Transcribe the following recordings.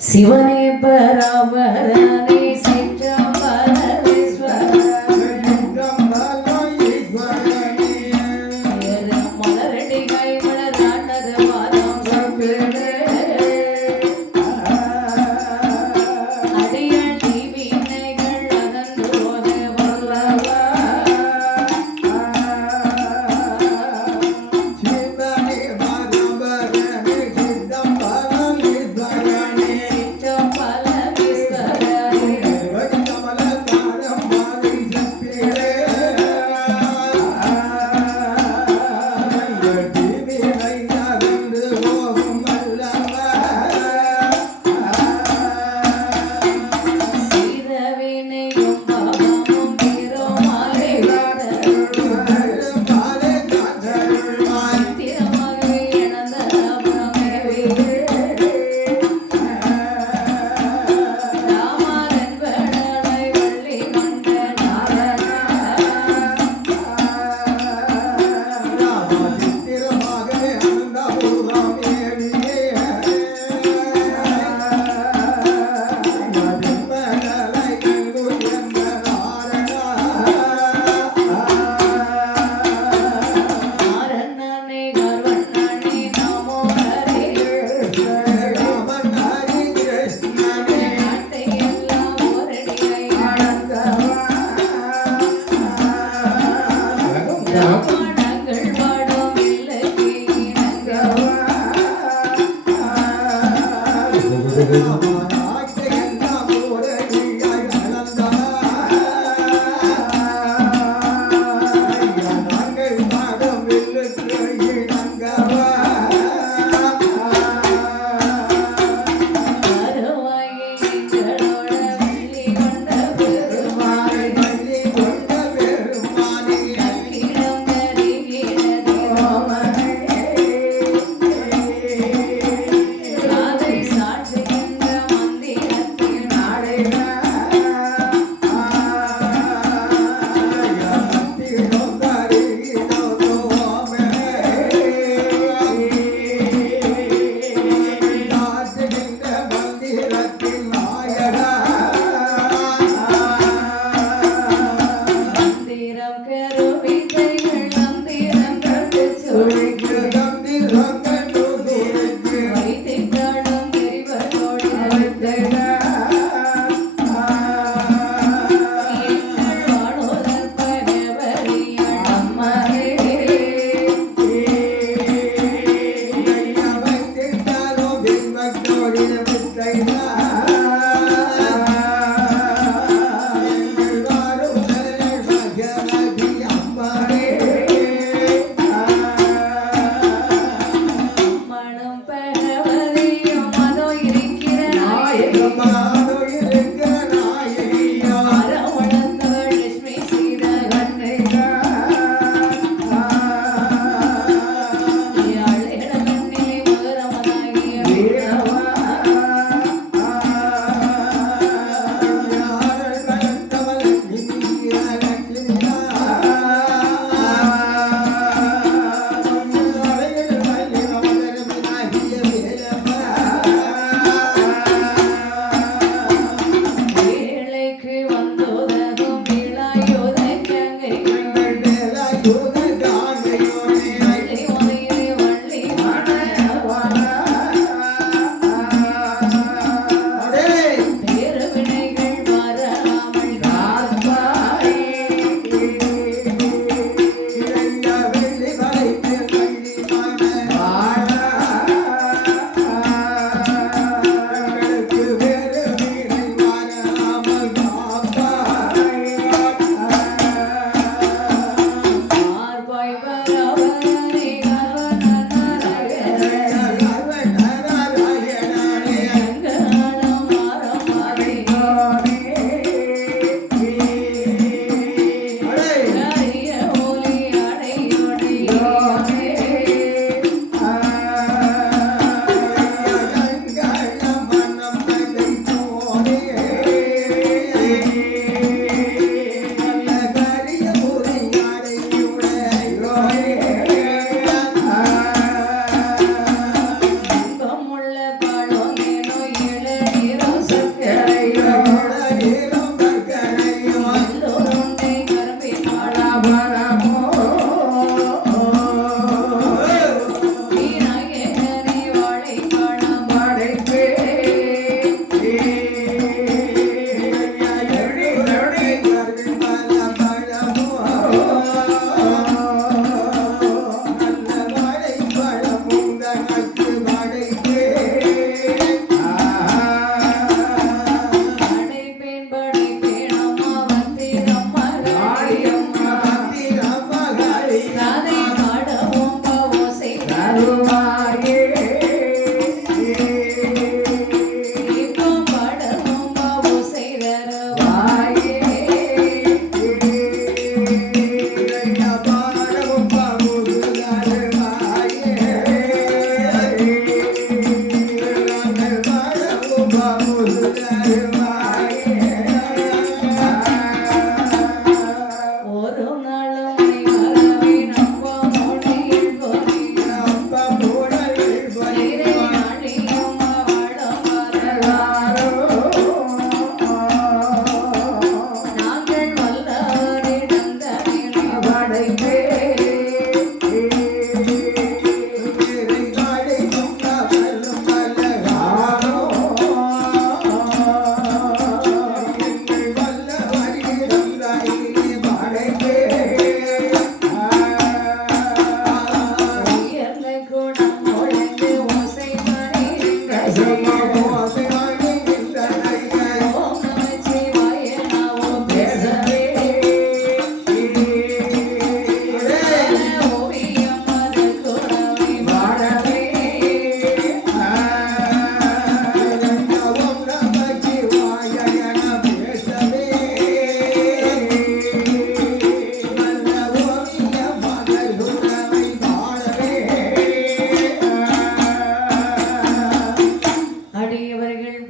சிவனே பராபரனே சிற்றம்பலீஸ்வரனே மலரடி கை மலரானது வாதம் சொல்பேனே அடியாள் தீவினைகள் அதன்று போத வல்லவா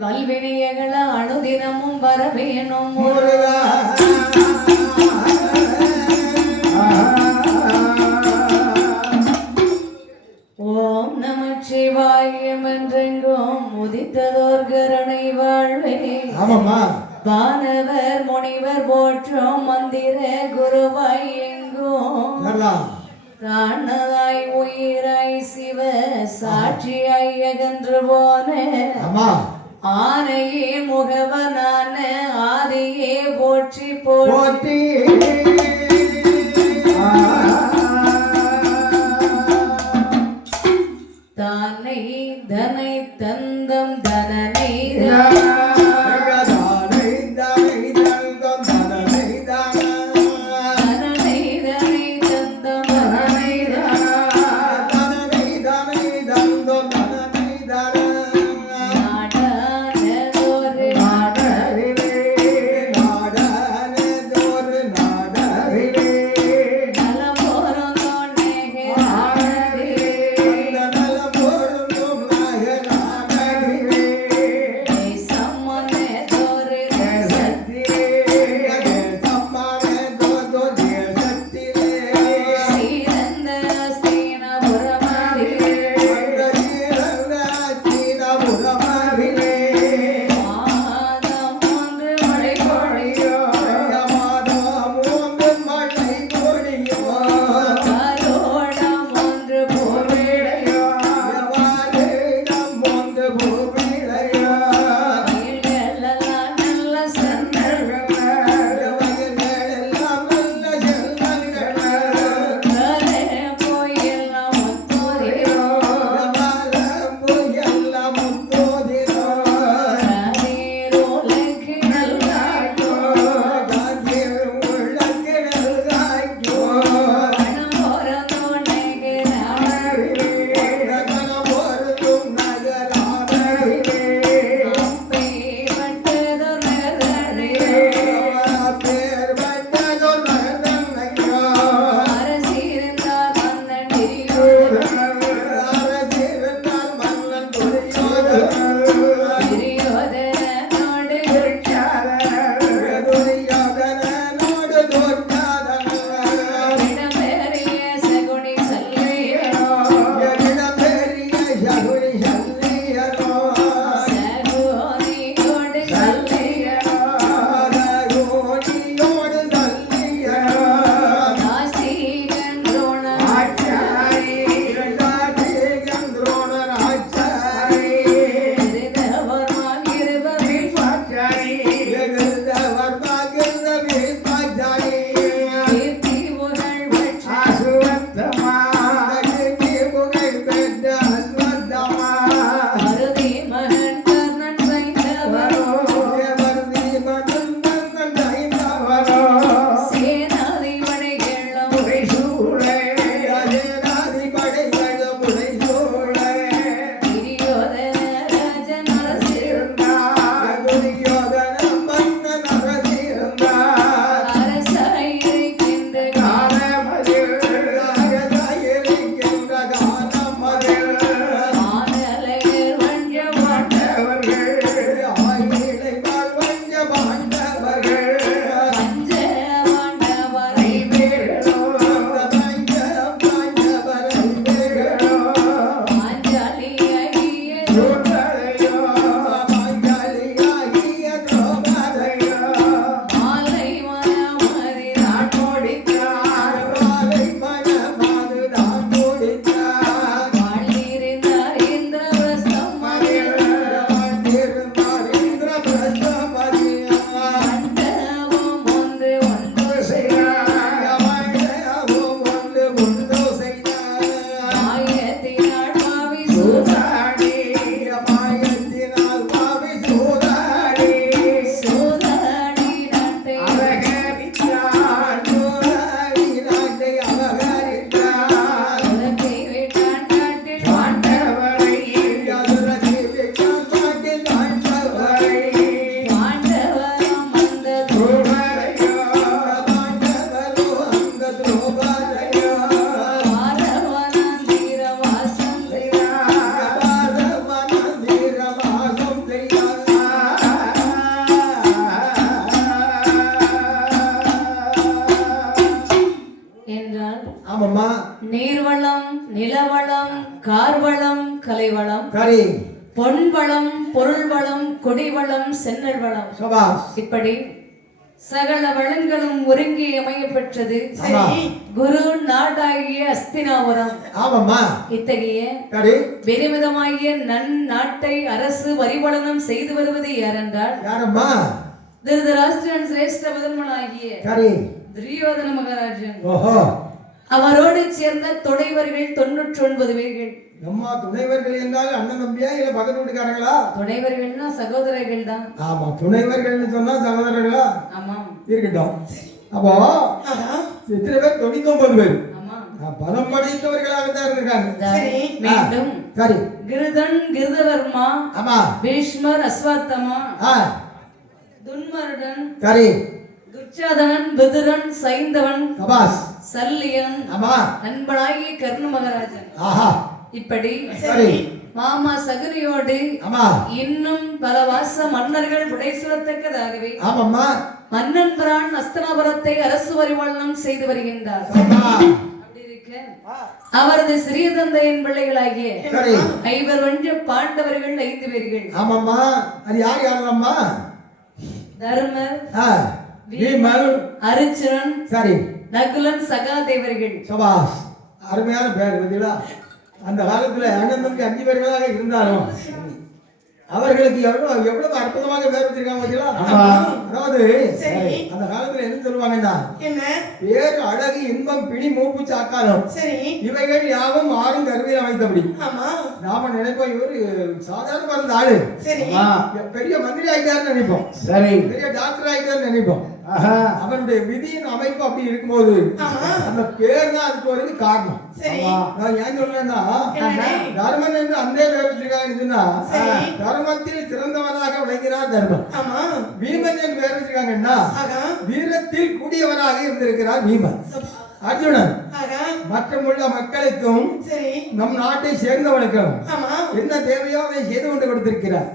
வல்வினையகள அனுதினமும் வரவேணும் ஓம் நமச்சிவாயம் என்றெங்கும் உதித்ததோர் கருணை வாழ்வே வானவர் முனிவர் போற்றும் மந்திர குருவாய் எங்கும் தானதாய் உயிராய் சிவ சாட்சியாய் அகன்று போன ஆனையே முகவனான ஆதியே போற்றி போற்றி தானை தனை தந்தம் தனனை வளம், சரி, பொன் வளம், பொருள் வளம், கொடி வளம், சென்னல் வளம், சபாஸ், இப்படி சகல வளங்களும் ஒருங்கி அமைய பெற்றது ஆமா. குரு நாடாகிய அஸ்தினாபுரம். ஆமாம்மா, இத்தகைய சரி, பெருமிதமாகிய நாட்டை அரசு வரிவளனம் செய்து வருவது யாரென்றால் யாரம்மா? திருதராஷ்டிரன் சிரேஷ்ட முதல்வனாகிய சரி, துரியோதன மகாராஜன். ஓஹோ, அவரோடு சேர்ந்த துணைவர்கள் 99 பேர்கள். அம்மா, துணைவர்கள் என்றால் அண்ணன் தம்பியா இல்ல பக்கத்து வீட்டுக்காரங்களா? துணைவர்கள்னா சகோதரர்கள் தான். ஆமா, துணைவர்கள்னு சொன்னா சகோதரர்களா? ஆமாம், இருக்கட்டும். அப்போ எத்தனை பேர்? 99 பேர். ஆமா, பலம் படைத்தவர்களாக தான் இருந்திருக்காங்க. மீண்டும் சரி, கிருதன், கிருதவர்மா, ஆமா, பீஷ்மர், அஸ்வத்தமா, ஆ, துன்மருடன், சரி, துச்சாதனன், விதுரன், சைந்தவன், சபாஸ், சல்லியன், ஆமா, நண்பனாகிய கர்ண மகாராஜன். ஆஹா, இப்படி சரி, மாமா சகுனியோடு ஆமா, இன்னும் பல வாச மன்னர்கள் புடை சுரத்தக்கதாகவே ஆமாம்மா, மன்னன் பிரான் அஸ்தனாபுரத்தை அரசு வரிவளனம் செய்து வருகின்றார். ஆமா, அப்படி இருக்க அவரது சிறிய தந்தையின் பிள்ளைகளாகிய சரி, ஐவர் வஞ்ச பாண்டவர்கள் 5 பேர்கள். ஆமாம்மா, அது யார் யாரம்மா? தர்மர், ஆ, பீமல், அரிச்சுனன், சரி, நகுலன், சகாதேவர்கள். சபாஸ், அருமையான பேர். பதிலா அந்த காலத்துல அண்ணன் தம்பி 5 பேர்களாக இருந்தாலும் அவர்களுக்கு எவ்வளவு அற்புதமாக பேர் வச்சிருக்காங்க பாத்தீங்களா? அதாவது அந்த காலத்துல என்ன சொல்லுவாங்கன்னா, பேர் அழகு, இன்பம், பிடி, மூப்பு, சாக்காரம், இவைகள் யாவும் ஆறும் கருவியில் அமைத்தபடி. நாம நினைப்போம் இவரு சாதாரண பிறந்த ஆளு, பெரிய மந்திரி ஆயிட்டாருன்னு நினைப்போம், சரி, பெரிய டாக்டர் ஆயிட்டாருன்னு நினைப்போம். அவனுடைய விதியின் அமைப்பு அப்படி இருக்கும்போது அந்த பேர் தான் அதுக்கு ஒரு காரணம். நான் ஏன் சொல்றேன்னா, தர்மன் என்று அந்த பேர் வச்சிருக்காங்கன்னு சொன்னா, தர்மத்தில் சிறந்தவனாக விளங்கினார் தர்மன். பீமன் என்று பேர் வச்சிருக்காங்கன்னா, வீரத்தில் கூடியவனாக இருந்திருக்கிறார் பீமன். அர்ஜுனன் மற்றமுள்ள மக்களுக்கும் நம் நாட்டை சேர்ந்தவனுக்கும் என்ன தேவையோ அதை செய்து கொண்டு கொடுத்திருக்கிறார்.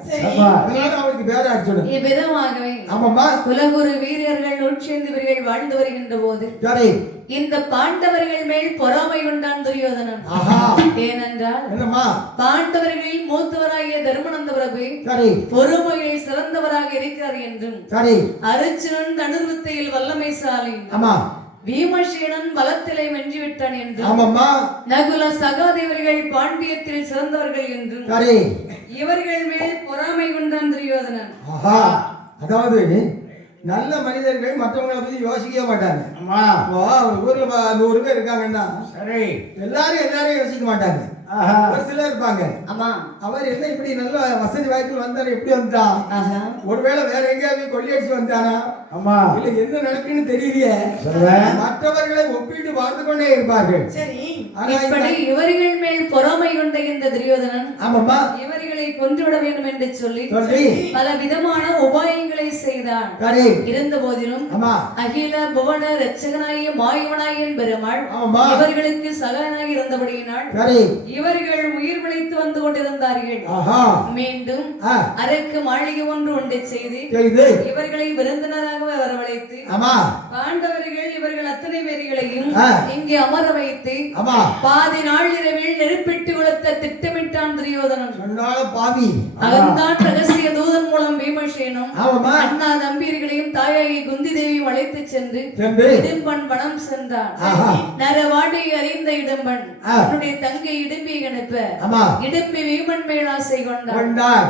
அதனால அவருக்கு பேர் அர்ஜுனன். இவ்விதமாகவே ஆமாம்மா, குலகுரு வீரர்கள் 105 பேர்கள் வாழ்ந்து வருகின்ற போது சரி, இந்த பாண்டவர்கள் மேல் பொறாமை கொண்டான் துரியோதனன். ஏனென்றால் என்னம்மா, பாண்டவர்களில் மூத்தவராகிய தர்மநந்த பிரபு சரி, பொறுமையில் சிறந்தவராக இருக்கிறார் என்றும், சரி, அர்ஜுனன் தனுர்வித்தையில் வல்லமைசாலி, ஆமா, பீமசேனன் பலத்திலே வென்றுவிட்டான் என்றும், ஆமாம்மா, நகுல சகாதேவர்கள் பாண்டியத்தில் சிறந்தவர்கள் என்றும், சரி, இவர்கள் மேல் பொறாமை கொண்டான் துரியோதனன். ஆஹா, அதாவது நல்ல மனிதர்கள் மற்றவங்களை பத்தி யோசிக்கவே மாட்டாங்க. ஊர்ல 100 பேர் இருக்காங்கன்னா சரி, எல்லாரும் யோசிக்க மாட்டாங்க. ஒரு சிலர் இருப்பாங்க, ஆமா, அவர் என்ன இப்படி நல்ல வசதி வாய்ப்பு வந்தாரு, எப்படி வந்தான், ஒருவேளை வேற எங்கேயாவது கொள்ளையடிச்சு வந்தானா, ஆமா, இல்ல என்ன நடக்குன்னு தெரியலையே, மற்றவர்களை ஒப்பிட்டு பார்த்து கொண்டே இருப்பார்கள். இப்படி இவர்கள் மேல் பொறாமை கொண்ட இந்த துரியோதனன், ஆமாம்மா, இவர்களை கொன்றுவிட வேண்டும் என்று சொல்லி பல விதமான உபாயங்களை செய்தான். இருந்த போதிலும் அகில புவன ரட்சகனாகிய மாயவனாகிய பெருமாள் இவர்களுக்கு சகலனாக இருந்தபடியினால் இவர்கள் உயிர் பிழைத்து வந்து கொண்டிருந்தார்கள். மீண்டும் அரக்கு மாளிகை ஒன்று செய்து இவர்களை விருந்தினராக வரவழைத்து பாண்டவர்கள் இவர்கள் அத்தனை பேர்களையும் இங்கே அமர வைத்து பாதி நாள் இரவில் நெருப்பிட்டு கொளுத்த திட்டமிட்டான் துரியோதனன். அவன்தான் ரகசிய தூதன் மூலம் பீமசேனும் அண்ணா தம்பியர்களையும் தாயாகி குந்தி தேவியும் அழைத்து சென்று இடும்பன் வனம் சென்றான். நரவாடை அறிந்த இடும்பன் அவனுடைய தங்கை இடும்பி அனுப்ப இடும்பி வீமன் மேல் ஆசை கொண்டான்.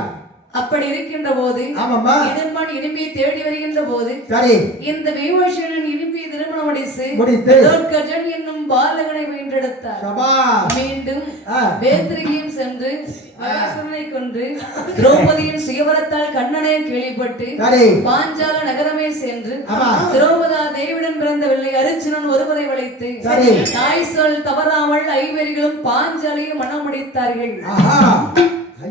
அப்படி இருக்கின்ற போது இடும்பன் இடும்பியை தேடி வருகின்ற போது இந்த பீமசேனன் இடும்பியை திருமணம் முடித்து துர்கஜன் என்னும் பாலகனை வென்றெடுத்தார். மீண்டும் வேத்திரிகையும் சென்று கொன்று திரௌபதியின் சுயவரத்தால் கண்ணனை கேள்விப்பட்டு பாஞ்சால நகரமே சென்று திரௌபதா தேவியுடன் பிறந்தவில்லை அர்ஜுனன் ஒருவரை வளைத்து தாய் சொல் தவறாமல் ஐவர்களும் பாஞ்சாலையும் மனம் முடித்தார்கள்.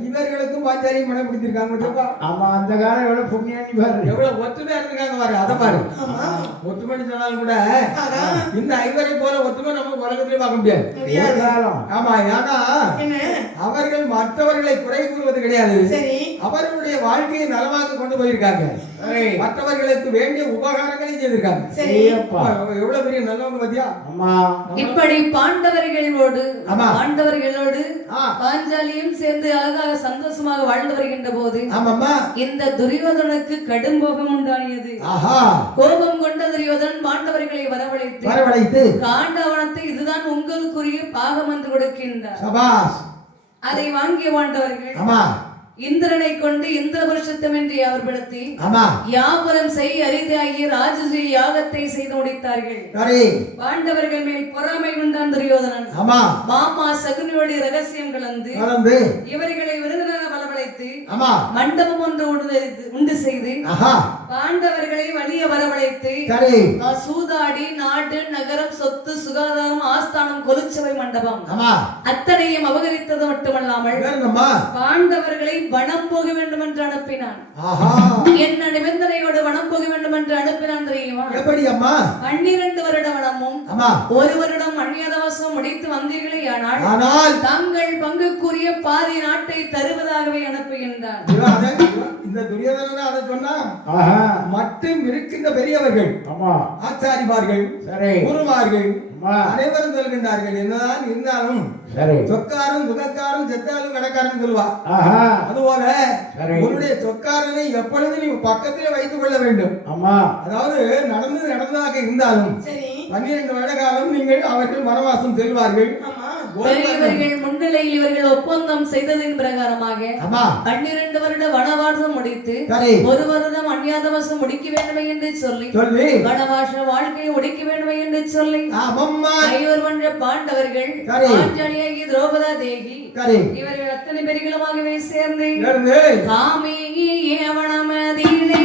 இவர்களுக்கும் பாஞ்சாலியும் மனம் பிடித்திருக்காங்க. ஆமா, அந்த காலம் எவ்வளவு புண்ணியானி பாரு, எவ்வளவு ஒத்துமையா இருந்திருக்காங்க பாரு. அத பாரு, ஒத்துமைன்னு சொன்னாலும் கூட இந்த ஐவரை போல ஒத்துமை நம்ம உலகத்திலே பார்க்க முடியாது. ஆமா, ஏன்னா அவர்கள் மற்றவர்களை குறை கூறுவது கிடையாது, அவர்களுடைய வாழ்க்கையை நலமாக கொண்டு போயிருக்காங்க. மற்றவர்களுக்கு வேண்டிய உபகாரங்களை செய்திருக்காங்க. எவ்வளவு பெரிய நல்லவங்க பத்தியா. இப்படி பாண்டவர்களோடு பாஞ்சாலியும் சேர்ந்து அழகாக சந்தோஷமாக வாழ்ந்து வருகின்ற போது இந்த துரியோதனுக்கு கடும் கோபம் உண்டானது. கோபம் கொண்ட துரியோதனன் பாண்டவர்களை வரவழைத்து காண்டவனத்தை இதுதான் உங்களுக்குரிய பாகம் என்று கொடுக்கின்றார். அதை வாங்கிய பாண்டவர்கள் இந்திரனை கொண்டு இந்திர புருஷத்தம் என்று யாவர்படுத்தி யாவரம் செய் அரிதாகிய ராஜசூய யாகத்தை செய்து முடித்தார்கள். பாண்டவர்கள் மேல் பொறாமை கொண்டான் துரியோதனன் மாமா சகுனியோடைய ரகசியம் கலந்து இவர்களை விருந்தினராக வரவழைத்து மண்டபம் ஒன்று உண்டு செய்து பாண்டவர்களை வழிய வரவழைத்து சூதாடி நாடு நகரம் சொத்து சுகாதாரம் ஆஸ்தானம் கொலுச்சவை மண்டபம் அத்தனையும் அபகரித்தது மட்டுமல்லாமல் பாண்டவர்களை வனம் போக வேண்டும் என்று அனுப்பினான். என்ன நிபந்தனையோடு வனம் போக வேண்டும் என்று அனுப்பினான் தெரியுமா? 12 வருட வனமும் 1 வருடம் அந்நியதவாசம் முடித்து வந்தீர்களே ஆனால் தங்கள் பங்குக்குரிய பாதி நாட்டை தருவதாகவே அனுப்புகின்றான். இந்த துரியோதனன் அதை சொன்னா மட்டும் இருக்கின்ற பெரியவர்கள் ஆச்சாரிமார்கள் குருமார்கள் அனைவரும் சொல்கின்றார்கள். என்னதான் இருந்தாலும் சொக்காரும் துகக்காரும் செத்தாலும் கடக்காரன் சொல்லுவா. அதுபோல உன்னுடைய சொக்காரனை எப்பொழுது நீ பக்கத்திலே வைத்துக் கொள்ள வேண்டும். அதாவது நடந்ததாக இருந்தாலும் 12 வருட காலம் நீங்கள் அவர்கள் வனவாசம் செல்வார்கள். பெரியவர்கள் முன்னிலையில் இவர்கள் ஒப்பந்தம் செய்ததின் பிரகாரமாக 12 வருட வனவாசம் முடித்து 1 வருடம் அந்நியாதவாசம் முடிக்க வேண்டும் என்று சொல்லி வனவாச வாழ்க்கையை முடிக்க வேண்டும் என்று சொல்லி ஐவர் வென்ற பாண்டவர்கள் பாஞ்சாலியாகி திரௌபதா தேவி இவர்கள் அத்தனை பேர்களுமாகவே சேர்ந்து காமி ஏவனமதிலே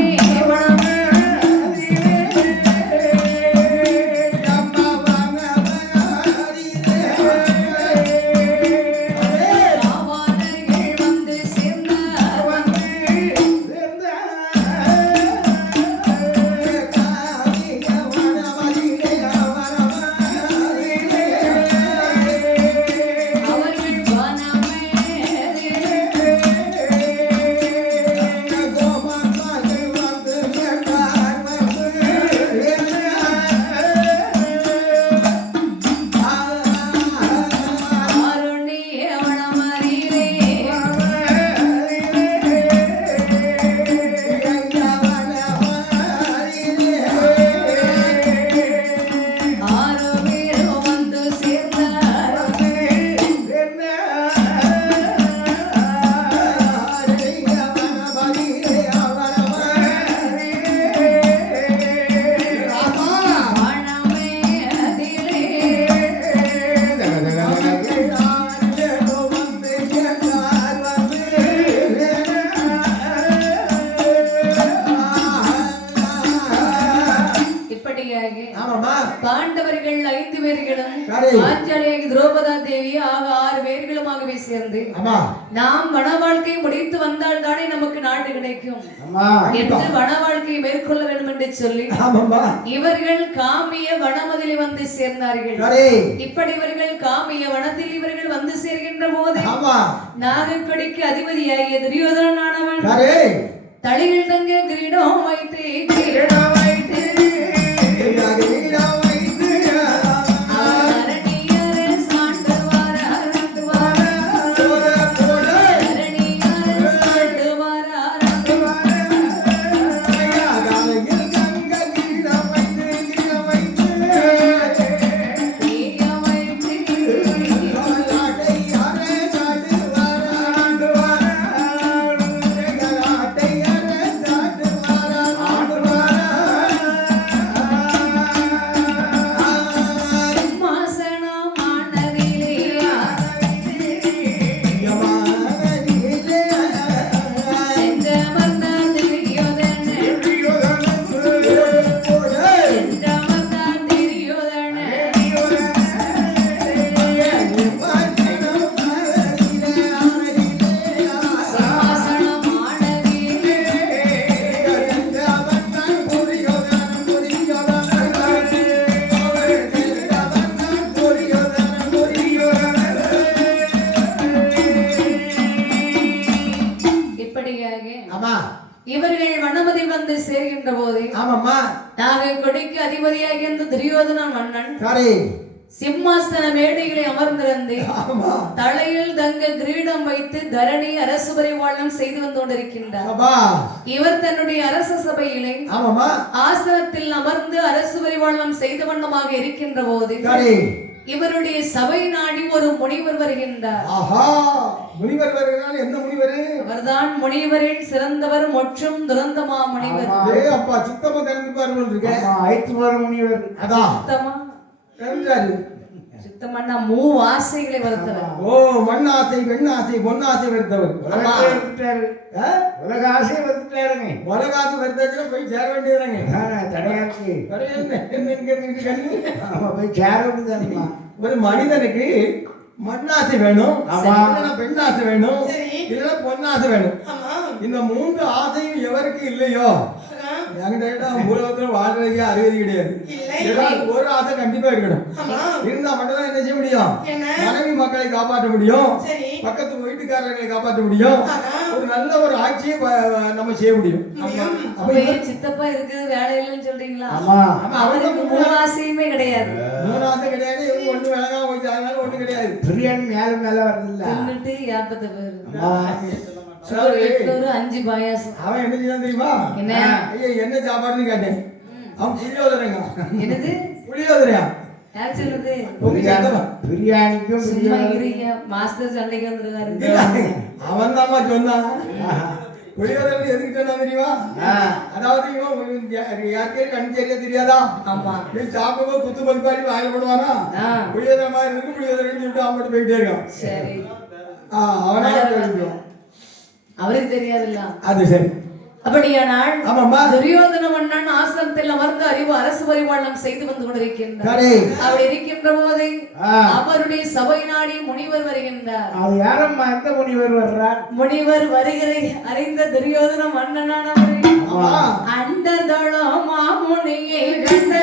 பாண்டவர்கள் 5 பேர்களும் பாஞ்சாலியாகி திரௌபதா தேவி ஆக 6 பேர்களுமாகவே சேர்ந்து நாம் வன வாழ்க்கை முடித்து வந்தால் தானே நமக்கு நாடு கிடைக்கும் என்று வன வாழ்க்கையை மேற்கொள்ள வேண்டும் என்று சொல்லி இவர்கள் காமிய வனமதில் வந்து சேர்ந்தார்கள். இப்படி இவர்கள் காமிய வனத்தில் இவர்கள் வந்து சேர்கின்ற போது நாகக்கடிக்கு அதிபதியாகிய துரியோதனனானவன் தலையில் தங்க கிரீடம் வைத்து அப்படியாக ஆமா இவர்கள் வனமதி வந்து சேர்கின்ற போது ஆமாம்மா நாங்கள் கொடிக்கு அதிபதியாக இருந்த துரியோதன மன்னன் சரி சிம்மாசன மேடைகளை அமர்ந்திருந்து ஆமா தலையில் தங்க கிரீடம் வைத்து தரணி அரசு பரிபாலனம் செய்து வந்து கொண்டிருக்கின்றார். அப்பா இவர் தன்னுடைய அரச சபையிலே ஆமாம்மா ஆசனத்தில் அமர்ந்து அரசு பரிபாலனம் செய்த வண்ணமாக இருக்கின்ற போது சரி இவருடைய சபை நாடி ஒரு முனிவர் வருகின்றார். ஆஹா முனிவர் வருகிறார். எந்த முனிவர்? அவர்தான் முனிவரில் சிறந்தவர் மற்றும் துரந்தமா முனிவர். ஏய் அப்பா சித்தமா தெரிஞ்சு பாருங்க இருக்கேன். ஐத்துவர முனிவர். அதான் சித்தமா தெரிஞ்சாரு. சித்தமன்னா மூ ஆசைகளை வளர்த்தவர். ஓ மண் ஆசை பெண் ஆசை பொன் ஆசை வருத்தவர். உலக ஆசை வந்துட்டாருங்க. உலக ஆசை வருத்தாச்சுன்னா போய் சேர வேண்டியதுங்க. தடையாச்சு போய் சேர வேண்டியதானுமா. ஒரு மனிதனுக்கு மண்ணாசை வேணும், இல்லைன்னா பெண் ஆசை வேணும், இல்லைன்னா பொன்னாசை வேணும். இந்த மூன்று ஆசையும் எவருக்கு இல்லையோ உலகத்துல வாழ்றதுக்கு அருகதி கிடையாது. ஏதாவது ஒரு ஆசை கண்டிப்பா இருக்கணும். இருந்தா மட்டும் தான் என்ன செய்ய முடியும்? மனைவி மக்களை காப்பாற்ற முடியும், பக்கத்து வீட்டுக்காரர்களை காப்பாற்ற முடியும், ஒரு நல்ல ஒரு ஆட்சியை நம்ம செய்ய முடியும். சித்தப்பா இருக்குது வேலை இல்லைன்னு சொல்றீங்களா? ஆமா அவருக்கு மூணு ஆசையுமே கிடையாது. மூணு ஆசை கிடையாது. இவங்க ஒண்ணு விளங்காம போயிட்டு அதனால ஒண்ணு கிடையாது. பிரியாணி மேல மேல வருது இல்ல. தின்னுட்டு ஏப்பத்தை பேரு அதாவது 5 பாயாசம். அவன் என்ன செய்யலாம் தெரியுமா? என்ன ஐயா என்ன சாப்பாடுன்னு கேட்டேன். அவன் புளியோதரைங்க. என்னது புளியோதரையா? யார் சொல்லுது? பிரியாணிக்கும் சும்மா இருங்க, மாஸ்டர் சண்டைக்கு வந்துருக்காரு. அவன் தான்மா சொன்னான். புளியோதரை எதுக்கு சொன்னா தெரியுமா? அதாவது இவன் யாருக்கே கண் சரியா தெரியாதா? ஆமா சாப்பிடும்போது குத்து பல்பாடி வாயில போடுவானா? புளியோதரை மாதிரி இருக்கு, புளியோதரை சொல்லிட்டு அவன் மட்டும் போயிட்டே இருக்கான். சரி அவனா அவருக்கு தெரியாதுல்ல. அது சரி. அப்படியானால் ஆமாம்மா துரியோதன மன்னன் ஆசனத்தில் அமர்ந்து அறிவு அரசு பரிபாலனம் செய்து வந்து கொண்டிருக்கின்றார். அப்படி இருக்கின்ற போது அவருடைய சபை நாடி முனிவர் வருகின்றார். அது யாரம்மா? எந்த முனிவர் வர்றார்? முனிவர் வருகிறதை அறிந்த துரியோதன மன்னனான அந்த தளோ மாமுனியை கண்ட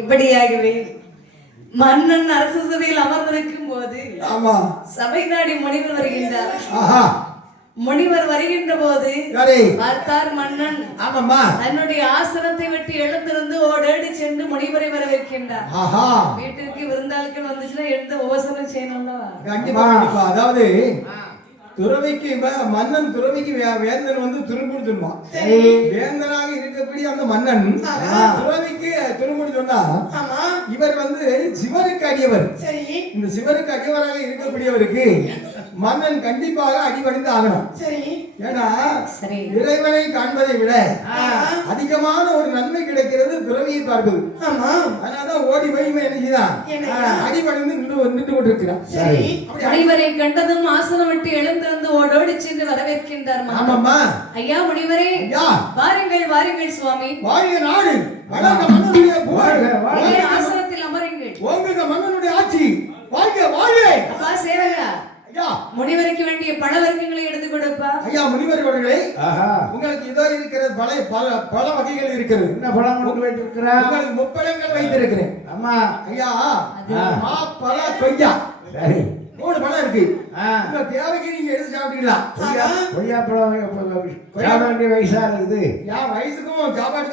இப்படியாகவே மன்னன் அரசு சபையில் அமர்ந்திருக்கும் போது சபை நாடி முனிவர் வருகின்றார். முனிவர் வருகின்ற போது பார்த்தார் மன்னன் தன்னுடைய ஆசனத்தை விட்டு எழுந்திருந்து ஓடேடி சென்று முனிவரை வரவேற்கின்றார். வீட்டிற்கு விருந்தாளிகள் வந்துச்சுன்னா எழுந்து உபசனம் செய்யணும்ல. கண்டிப்பா. அதாவது துறவிக்கு மன்னன் துறவிக்கு வேந்தன் வந்து துரும்புன்னு சொல்லுவான். வேந்தனாக இருக்கக்கூடிய அந்த மன்னன் துறவிக்கு துரும்புன்னு சொன்னா இவர் வந்து சிவனுக்கு அடியவர். இந்த சிவனுக்கு அடியவராக இருக்கக்கூடியவருக்கு மன்னன் கண்டிப்பாக அடிபணிந்து ஆகணும். ஏன்னா இறைவனை காண்பதை விட அதிகமான ஒரு நன்மை கிடைக்கிறது துறவியை பார்ப்பது. அதனாலதான் ஓடி போய் என்ன செய்தான்? அடிபணிந்து நின்று கொண்டிருக்கிறான். முனிவரை கண்டதும் ஆசனம் விட்டு எழுந்திருந்து ஓடோடி சென்று வரவேற்கின்றார். ஐயா முனிவரே, வாருங்கள் வாருங்கள் சுவாமி. ஆசனத்தில் அமருங்கள். மன்னனுடைய ஆட்சி வாழ்க வாழ்க. அப்பா சேவகா, முனிவருக்கு வேண்டிய பல வர்க்கங்களை எடுத்து கொடுப்பா. ஐயா முனிவர் அவர்களே, உங்களுக்கு இதோ இருக்கிறது பல வகைகள் இருக்கிறது. என்ன பழம் கொண்டு வைத்திருக்கிறார்? உங்களுக்கு முப்பழங்கள் வைத்திருக்கிறேன். ஆமா ஐயா, பல கொய்யா சரி 3 பழம் இருக்கு. உங்க தேவைக்கு நீங்க எடுத்து சாப்பிட்டீங்களா? கொய்யா பழம் சாப்பிட வேண்டிய வயசா இருக்குது. வயசுக்கும் சாப்பாடு